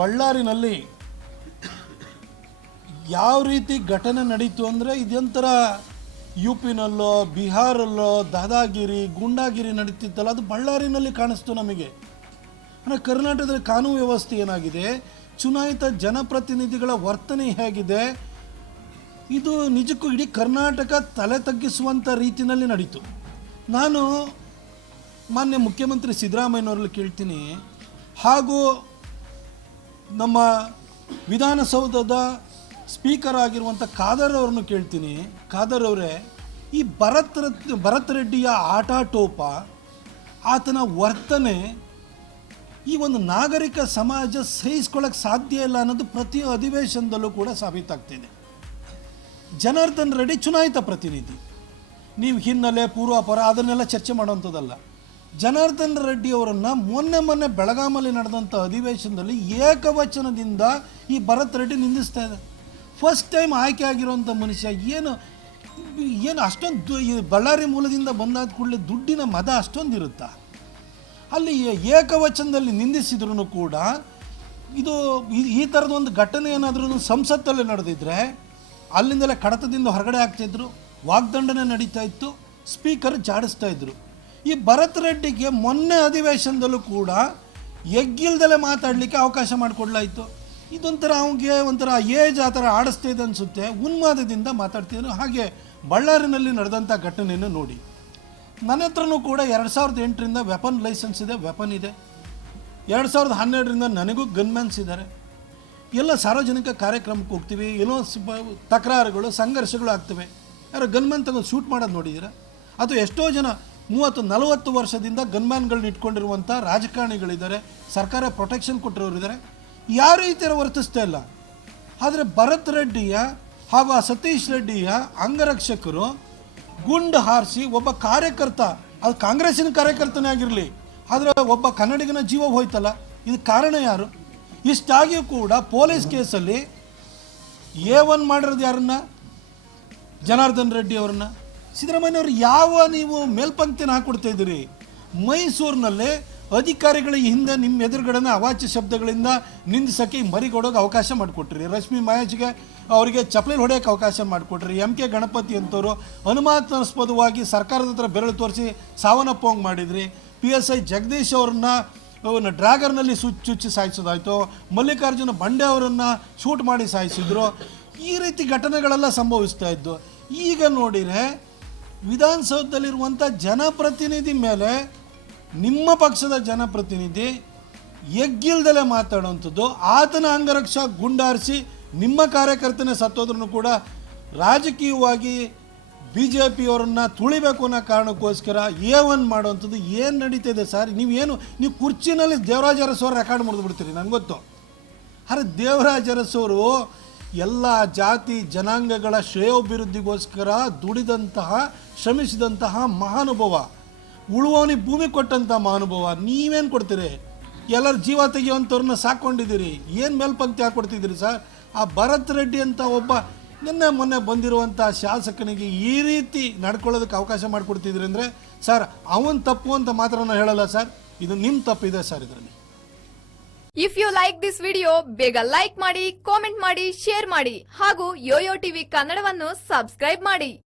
ಬಳ್ಳಾರಿನಲ್ಲಿ ಯಾವ ರೀತಿ ಘಟನೆ ನಡೀತು ಅಂದರೆ ಇದೊಂಥರ ಯು ಪಿನಲ್ಲೋ ಬಿಹಾರಲ್ಲೋ ದಾದಾಗಿರಿ ಗೂಂಡಾಗಿರಿ ನಡೀತಿತ್ತಲ್ಲ, ಅದು ಬಳ್ಳಾರಿನಲ್ಲಿ ಕಾಣಿಸ್ತು ನಮಗೆ. ಅಂದರೆ ಕರ್ನಾಟಕದ ಕಾನೂನು ವ್ಯವಸ್ಥೆ ಏನಾಗಿದೆ, ಚುನಾಯಿತ ಜನಪ್ರತಿನಿಧಿಗಳ ವರ್ತನೆ ಹೇಗಿದೆ, ಇದು ನಿಜಕ್ಕೂ ಇಡೀ ಕರ್ನಾಟಕ ತಲೆ ತಗ್ಗಿಸುವಂಥ ರೀತಿಯಲ್ಲಿ ನಡೀತು. ನಾನು ಮಾನ್ಯ ಮುಖ್ಯಮಂತ್ರಿ ಸಿದ್ದರಾಮಯ್ಯನವ್ರಲ್ಲಿ ಕೇಳ್ತೀನಿ, ಹಾಗೂ ನಮ್ಮ ವಿಧಾನಸೌಧದ ಸ್ಪೀಕರ್ ಆಗಿರುವಂಥ ಖಾದರ್ ಅವ್ರನ್ನು ಕೇಳ್ತೀನಿ. ಖಾದರ್ ಅವರೇ, ಈ ಭರತ್ ರೆಡ್ಡಿಯ ಆಟಾಟೋಪ, ಆತನ ವರ್ತನೆ ಈ ಒಂದು ನಾಗರಿಕ ಸಮಾಜ ಸಹಿಸ್ಕೊಳ್ಳೋಕ್ಕೆ ಸಾಧ್ಯ ಇಲ್ಲ ಅನ್ನೋದು ಪ್ರತಿ ಅಧಿವೇಶನದಲ್ಲೂ ಕೂಡ ಸಾಬೀತಾಗ್ತಿದೆ. ಜನಾರ್ದನ್ ರೆಡ್ಡಿ ಚುನಾಯಿತ ಪ್ರತಿನಿಧಿ, ನೀವು ಹಿನ್ನೆಲೆ ಪೂರ್ವಾಪರ ಅದನ್ನೆಲ್ಲ ಚರ್ಚೆ ಮಾಡೋವಂಥದ್ದಲ್ಲ. ಜನಾರ್ದನ್ ರೆಡ್ಡಿ ಅವರನ್ನು ಮೊನ್ನೆ ಬೆಳಗಾಮಲ್ಲಿ ನಡೆದಂಥ ಅಧಿವೇಶನದಲ್ಲಿ ಏಕವಚನದಿಂದ ಈ ಭರತ್ ರೆಡ್ಡಿ ನಿಂದಿಸ್ತಾ ಇದೆ. ಫಸ್ಟ್ ಟೈಮ್ ಆಯ್ಕೆ ಆಗಿರುವಂಥ ಮನುಷ್ಯ ಏನು ಅಷ್ಟೊಂದು ಬಳ್ಳಾರಿ ಮೂಲದಿಂದ ಬಂದಾದ ಕೂಡಲೇ ದುಡ್ಡಿನ ಮದ ಅಷ್ಟೊಂದು ಇರುತ್ತಾ? ಅಲ್ಲಿ ಏಕವಚನದಲ್ಲಿ ನಿಂದಿಸಿದ್ರು ಕೂಡ ಇದು ಈ ಥರದ ಒಂದು ಘಟನೆ ಏನಾದರೂ ಸಂಸತ್ತಲ್ಲಿ ನಡೆದಿದ್ರೆ ಅಲ್ಲಿಂದಲೇ ಕಡತದಿಂದ ಹೊರಗಡೆ ಆಗ್ತಾಯಿದ್ರು, ವಾಗ್ದಂಡನೆ ನಡೀತಾ ಇತ್ತು, ಸ್ಪೀಕರ್ ಜಾಡಿಸ್ತಾ ಇದ್ರು. ಈ ಭರತ್ ರೆಡ್ಡಿಗೆ ಮೊನ್ನೆ ಅಧಿವೇಶನದಲ್ಲೂ ಕೂಡ ಎಗ್ಗಿಲ್ದಲೇ ಮಾತಾಡಲಿಕ್ಕೆ ಅವಕಾಶ ಮಾಡಿಕೊಡ್ಲಾಯಿತು. ಇದೊಂಥರ ಅವನಿಗೆ ಒಂಥರ ಏಜ್ ಆ ಥರ ಆಡಿಸ್ತಾ ಇದೆ ಅನಿಸುತ್ತೆ, ಉನ್ಮಾದದಿಂದ ಮಾತಾಡ್ತಿದ್ರು. ಹಾಗೆ ಬಳ್ಳಾರಿನಲ್ಲಿ ನಡೆದಂಥ ಘಟನೆಯನ್ನು ನೋಡಿ. ನನ್ನ ಹತ್ರನೂ ಕೂಡ 2008ರಿಂದ ವೆಪನ್ ಲೈಸೆನ್ಸ್ ಇದೆ, ವೆಪನ್ ಇದೆ. 2012ರಿಂದ ನನಗೂ ಗನ್ಮ್ಯಾನ್ಸ್ ಇದ್ದಾರೆ. ಎಲ್ಲ ಸಾರ್ವಜನಿಕ ಕಾರ್ಯಕ್ರಮಕ್ಕೆ ಹೋಗ್ತೀವಿ, ಏನೋ ತಕರಾರುಗಳು ಸಂಘರ್ಷಗಳು ಆಗ್ತವೆ. ಯಾರೋ ಗನ್ಮ್ಯಾನ್ ತಗೊಂಡು ಶೂಟ್ ಮಾಡೋದು ನೋಡಿದ್ದೀರಾ? ಅಥವಾ ಎಷ್ಟೋ ಜನ 30-40 ವರ್ಷದಿಂದ ಗನ್ಮ್ಯಾನ್ಗಳನ್ನ ಇಟ್ಕೊಂಡಿರುವಂಥ ರಾಜಕಾರಣಿಗಳಿದ್ದಾರೆ, ಸರ್ಕಾರ ಪ್ರೊಟೆಕ್ಷನ್ ಕೊಟ್ಟಿರೋರು ಇದ್ದಾರೆ, ಯಾರೂ ಈ ಥರ ವರ್ತಿಸ್ತಾ ಇಲ್ಲ. ಆದರೆ ಭರತ್ ರೆಡ್ಡಿಯ ಹಾಗೂ ಆ ಸತೀಶ್ ರೆಡ್ಡಿಯ ಅಂಗರಕ್ಷಕರು ಗುಂಡು ಹಾರಿಸಿ ಒಬ್ಬ ಕಾರ್ಯಕರ್ತ, ಅದು ಕಾಂಗ್ರೆಸ್ಸಿನ ಕಾರ್ಯಕರ್ತನೇ ಆಗಿರಲಿ, ಆದರೆ ಒಬ್ಬ ಕನ್ನಡಿಗನ ಜೀವ ಹೋಯ್ತಲ್ಲ, ಇದು ಕಾರಣ ಯಾರು? ಇಷ್ಟಾಗಿಯೂ ಕೂಡ ಪೊಲೀಸ್ ಕೇಸಲ್ಲಿ A1 ಮಾಡಿರೋದು ಯಾರನ್ನ? ಜನಾರ್ದನ್ ರೆಡ್ಡಿ ಅವ್ರನ್ನ. ಸಿದ್ದರಾಮಯ್ಯವ್ರು ಯಾವ ನೀವು ಮೇಲ್ಪಂಕ್ತಿನ ಹಾಕ್ಕೊಡ್ತಾ ಇದ್ದೀರಿ? ಮೈಸೂರಿನಲ್ಲಿ ಅಧಿಕಾರಿಗಳ ಹಿಂದೆ ನಿಮ್ಮ ಎದುರುಗಡೆನ ಅವಾಚ್ಯ ಶಬ್ದಗಳಿಂದ ನಿಂದಿಸೋಕ್ಕೆ ಮರಿಗೊಡೋಕೆ ಅವಕಾಶ ಮಾಡಿಕೊಟ್ರಿ. ರಶ್ಮಿ ಮಹೇಶ್ಗೆ ಅವರಿಗೆ ಚಪ್ಪಲಿ ಹೊಡೆಯೋಕ್ಕೆ ಅವಕಾಶ ಮಾಡಿಕೊಟ್ರಿ. MK ಗಣಪತಿ ಅಂತವರು ಅನುಮಾನಾಸ್ಪದವಾಗಿ ಸರ್ಕಾರದ ಹತ್ರ ಬೆರಳು ತೋರಿಸಿ ಸಾವನ್ನಪ್ಪೋಂಗೆ ಮಾಡಿದ್ರಿ. PSI ಜಗದೀಶ್ ಅವ್ರನ್ನ ಡ್ರ್ಯಾಗರ್ನಲ್ಲಿ ಚುಚ್ಚಿ ಸಾಯಿಸೋದಾಯಿತು, ಮಲ್ಲಿಕಾರ್ಜುನ ಬಂಡೆ ಅವರನ್ನು ಶೂಟ್ ಮಾಡಿ ಸಾಯಿಸಿದ್ರು. ಈ ರೀತಿ ಘಟನೆಗಳೆಲ್ಲ ಸಂಭವಿಸ್ತಾ ಇದ್ದು. ಈಗ ನೋಡಿದರೆ ವಿಧಾನಸೌಧದಲ್ಲಿರುವಂಥ ಜನಪ್ರತಿನಿಧಿ ಮೇಲೆ ನಿಮ್ಮ ಪಕ್ಷದ ಜನಪ್ರತಿನಿಧಿ ಎಗ್ಗಿಲ್ದಲೇ ಮಾತಾಡುವಂಥದ್ದು, ಆತನ ಅಂಗರಕ್ಷ ಗುಂಡಾರಿಸಿ ನಿಮ್ಮ ಕಾರ್ಯಕರ್ತನೇ ಸತ್ತೋದ್ರೂ ಕೂಡ ರಾಜಕೀಯವಾಗಿ BJPಯವರನ್ನು ತುಳಿಬೇಕು ಅನ್ನೋ ಕಾರಣಕ್ಕೋಸ್ಕರ A1 ಮಾಡುವಂಥದ್ದು ಏನು ನಡೀತಿದೆ ಸರ್? ನೀವು ಕುರ್ಚಿನಲ್ಲಿ ದೇವರಾಜ ಅರಸವ್ರ ರೆಕಾರ್ಡ್ ಮುರಿದು ಬಿಡ್ತೀರಿ, ನನಗೆ ಗೊತ್ತು. ಆದರೆ ದೇವರಾಜ ಅರಸವರು ಎಲ್ಲ ಜಾತಿ ಜನಾಂಗಗಳ ಶ್ರೇಯೋಭಿವೃದ್ಧಿಗೋಸ್ಕರ ದುಡಿದಂತಹ ಶ್ರಮಿಸಿದಂತಹ ಮಹಾನುಭವ, ಉಳುವವನಿಗೆ ಭೂಮಿ ಕೊಟ್ಟಂಥ ಮಹಾನುಭವ. ನೀವೇನು ಕೊಡ್ತೀರಿ? ಎಲ್ಲರ ಜೀವ ತೆಗೆಯುವಂಥವ್ರನ್ನ ಸಾಕೊಂಡಿದ್ದೀರಿ. ಏನು ಮೇಲ್ಪಂಕ್ತಿ ಹಾಕ್ಕೊಡ್ತಿದ್ದೀರಿ ಸರ್? ಆ ಭರತ್ ರೆಡ್ಡಿ ಅಂತ ಒಬ್ಬ ಮೊನ್ನೆ ಬಂದಿರುವಂಥ ಶಾಸಕನಿಗೆ ಈ ರೀತಿ ನಡ್ಕೊಳ್ಳೋದಕ್ಕೆ ಅವಕಾಶ ಮಾಡಿಕೊಡ್ತಿದ್ರಿ ಅಂದರೆ ಸರ್, ಅವನ್ ತಪ್ಪು ಅಂತ ಮಾತ್ರ ನಾನು ಹೇಳಲ್ಲ ಸರ್, ಇದು ನಿಮ್ಮ ತಪ್ಪಿದೆ ಸರ್ ಇದರಲ್ಲಿ. If you like this video, ಬೇಗ ಲೈಕ್ ಮಾಡಿ, ಕಾಮೆಂಟ್ ಮಾಡಿ, ಶೇರ್ ಮಾಡಿ ಹಾಗೂ ಯೋಯೋ ಟಿವಿ ಕನ್ನಡವನ್ನು ಸಬ್ಸ್ಕ್ರೈಬ್ ಮಾಡಿ.